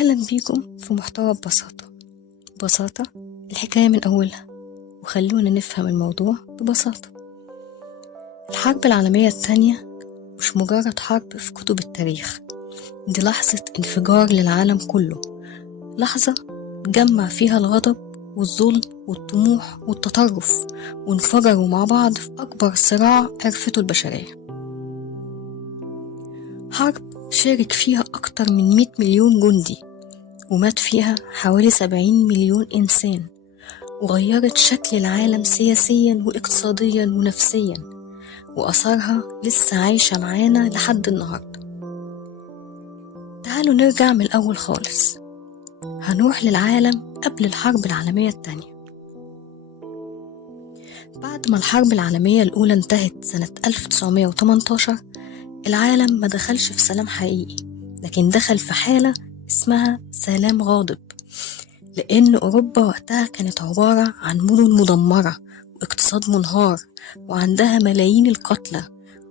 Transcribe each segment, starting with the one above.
أهلا بيكم في محتوى ببساطة الحكاية من أولها، وخلونا نفهم الموضوع ببساطة. الحرب العالمية التانية مش مجرد حرب في كتب التاريخ، دي لحظة انفجار للعالم كله، لحظة تجمع فيها الغضب والظلم والطموح والتطرف، وانفجروا مع بعض في أكبر صراع عرفته البشرية. حرب شارك فيها أكتر من 100 مليون جندي، ومات فيها حوالي 70 مليون إنسان، وغيرت شكل العالم سياسيا واقتصاديا ونفسيا، وأثرها لسه عايشة معانا لحد النهاردة. تعالوا نرجع من الأول خالص، هنروح للعالم قبل الحرب العالمية التانية. بعد ما الحرب العالمية الأولى انتهت سنة 1918، العالم ما دخلش في سلام حقيقي، لكن دخل في حالة اسمها سلام غاضب، لأن أوروبا وقتها كانت عبارة عن مدن مدمرة واقتصاد منهار، وعندها ملايين القتلى،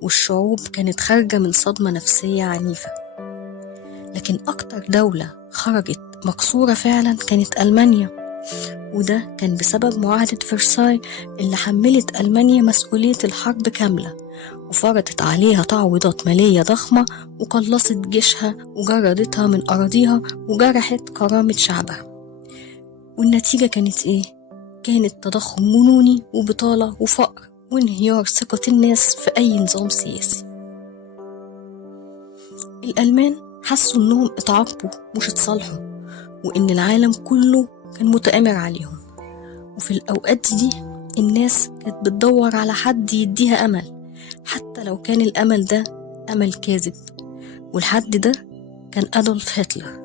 والشعوب كانت خارجة من صدمة نفسية عنيفة. لكن أكتر دولة خرجت مكسورة فعلا كانت ألمانيا، وده كان بسبب معاهدة فرساي اللي حملت ألمانيا مسؤولية الحرب كاملة، وفرضت عليها تعويضات مالية ضخمة، وقلصت جيشها وجردتها من أراضيها، وجرحت كرامة شعبها. والنتيجة كانت إيه؟ كانت تضخم جنوني وبطالة وفقر وانهيار ثقة الناس في أي نظام سياسي. الألمان حسوا إنهم اتعاقبوا مش اتصالحوا، وإن العالم كله كان متآمر عليهم، وفي الأوقات دي الناس كانت بتدور على حد يديها أمل، حتى لو كان الأمل ده أمل كاذب، والحد ده كان أدولف هتلر.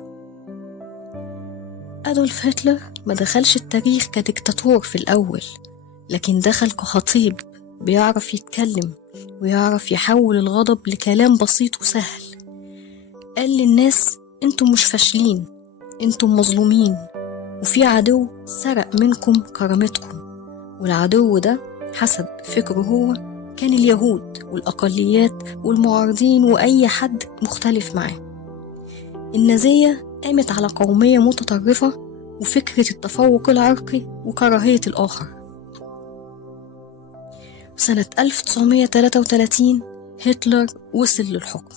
أدولف هتلر ما دخلش التاريخ كديكتاتور في الأول، لكن دخل كخطيب بيعرف يتكلم ويعرف يحول الغضب لكلام بسيط وسهل. قال للناس: انتم مش فاشلين، انتم مظلومين، وفي عدو سرق منكم كرامتكم، والعدو ده حسب فكره هو كان اليهود والأقليات والمعارضين وأي حد مختلف معاه. النازية قامت على قومية متطرفة وفكرة التفوق العرقي وكراهية الآخر. سنة 1933 هتلر وصل للحكم،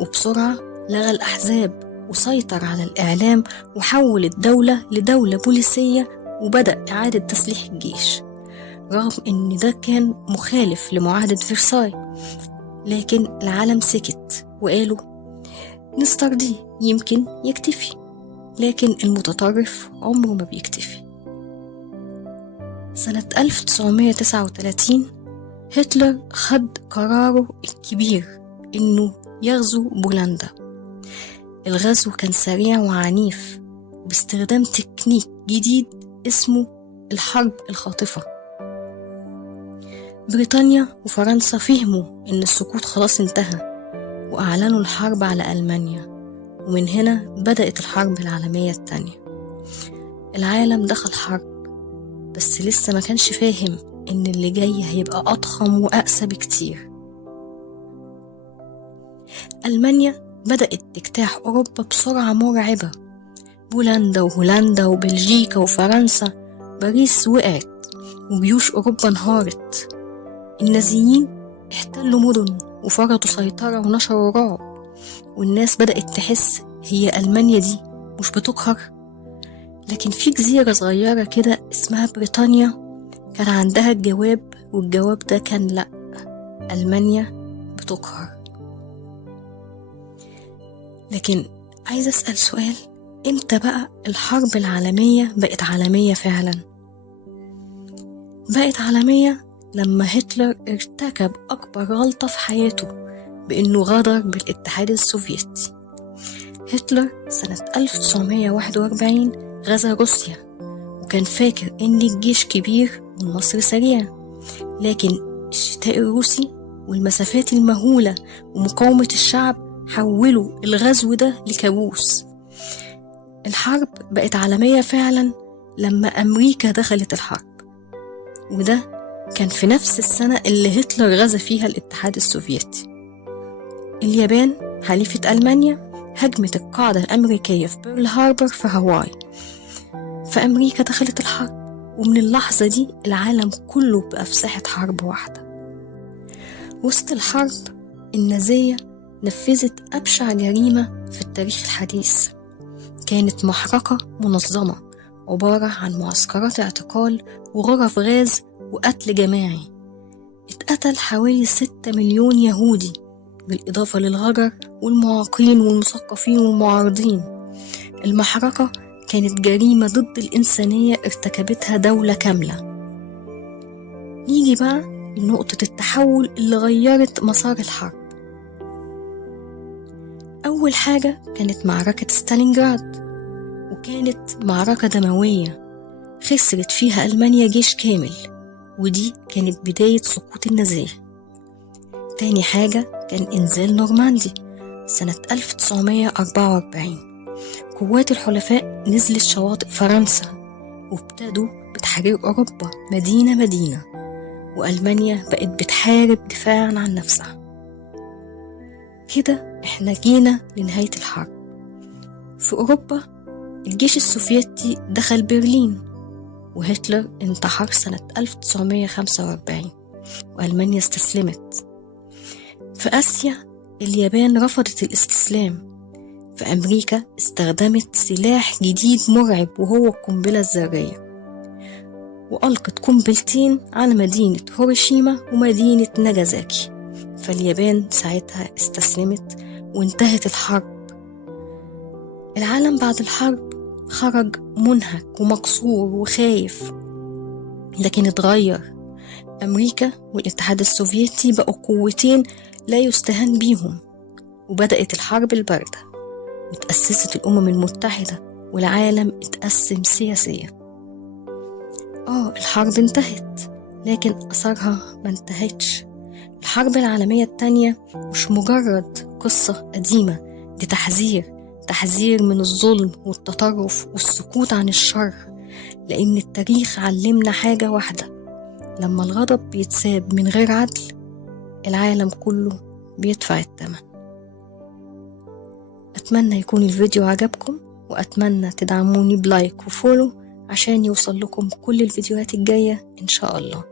وبسرعة لغى الأحزاب وسيطر على الإعلام، وحول الدولة لدولة بوليسية، وبدأ إعادة تسليح الجيش، رغم إن ده كان مخالف لمعاهدة فرساي. لكن العالم سكت وقالوا: نسترضيه يمكن يكتفي. لكن المتطرف عمره ما بيكتفي. سنة 1939 هتلر خد قراره الكبير إنه يغزو بولندا. الغزو كان سريع وعنيف باستخدام تكنيك جديد اسمه الحرب الخاطفة. بريطانيا وفرنسا فهموا إن السقوط خلاص انتهى، وأعلنوا الحرب على ألمانيا، ومن هنا بدأت الحرب العالمية التانية. العالم دخل حرب، بس لسه ما كانش فاهم إن اللي جاي هيبقى أضخم وأقسى بكتير. ألمانيا بدأت تجتاح أوروبا بسرعة مرعبة، بولندا وهولندا وبلجيكا وفرنسا، باريس وقعت وجيوش أوروبا انهارت. النازيين احتلوا مدن وفرضوا سيطرة ونشروا رعب، والناس بدأت تحس هي ألمانيا دي مش بتقهر. لكن في جزيرة صغيرة كده اسمها بريطانيا كان عندها الجواب، والجواب ده كان لأ، ألمانيا بتقهر. لكن عايزة أسأل سؤال: إمتى بقى الحرب العالمية بقت عالمية فعلا؟ بقت عالمية لما هتلر ارتكب أكبر غلطة في حياته، بأنه غدر بالاتحاد السوفيتي. هتلر سنة 1941 غزا روسيا، وكان فاكر إن الجيش كبير والنصر سريع، لكن الشتاء الروسي والمسافات المهولة ومقاومة الشعب حولوا الغزو ده لكابوس. الحرب بقت عالمية فعلا لما أمريكا دخلت الحرب، وده كان في نفس السنة اللي هتلر غزا فيها الاتحاد السوفيتي. اليابان حليفة ألمانيا هجمت القاعدة الأمريكية في بيرل هاربر في هاواي، فأمريكا دخلت الحرب، ومن اللحظة دي العالم كله بقى في ساحة حرب واحدة. وسط الحرب النازية نفذت أبشع جريمة في التاريخ الحديث. كانت محرقة منظمة عبارة عن معسكرات اعتقال وغرف غاز وقتل جماعي. اتقتل حوالي 6 مليون يهودي، بالإضافة للهجر والمعاقين والمثقفين والمعارضين. المحرقة كانت جريمة ضد الإنسانية ارتكبتها دولة كاملة. نيجي بقى لنقطة التحول اللي غيرت مسار الحرب. أول حاجة كانت معركة ستالينجراد، وكانت معركة دموية خسرت فيها ألمانيا جيش كامل، ودي كانت بداية سقوط النازية. تاني حاجة كان إنزال نورماندي سنة 1944. قوات الحلفاء نزلت شواطئ فرنسا وابتدوا بتحرير أوروبا مدينة مدينة، وألمانيا بقت بتحارب دفاعا عن نفسها. كده احنا جينا لنهاية الحرب. في أوروبا الجيش السوفيتي دخل برلين، وهتلر انتحر سنة 1945 وألمانيا استسلمت. في آسيا اليابان رفضت الاستسلام. في أمريكا استخدمت سلاح جديد مرعب وهو القنبلة الذرية، وألقت قنبلتين على مدينة هيروشيما ومدينة ناجازاكي، فاليابان ساعتها استسلمت وانتهت الحرب. العالم بعد الحرب خرج منهك ومكسور وخايف، لكن اتغير. أمريكا والاتحاد السوفيتي بقوا قوتين لا يستهان بيهم، وبدأت الحرب الباردة، وتأسست الأمم المتحدة، والعالم اتقسم سياسيا. الحرب انتهت، لكن أثرها ما انتهتش. الحرب العالمية التانية مش مجرد قصة قديمة، دي تحذير من الظلم والتطرف والسكوت عن الشر، لأن التاريخ علمنا حاجة واحدة: لما الغضب بيتساب من غير عدل العالم كله بيدفع الثمن. أتمنى يكون الفيديو عجبكم، وأتمنى تدعموني بلايك وفولو عشان يوصل لكم كل الفيديوهات الجاية إن شاء الله.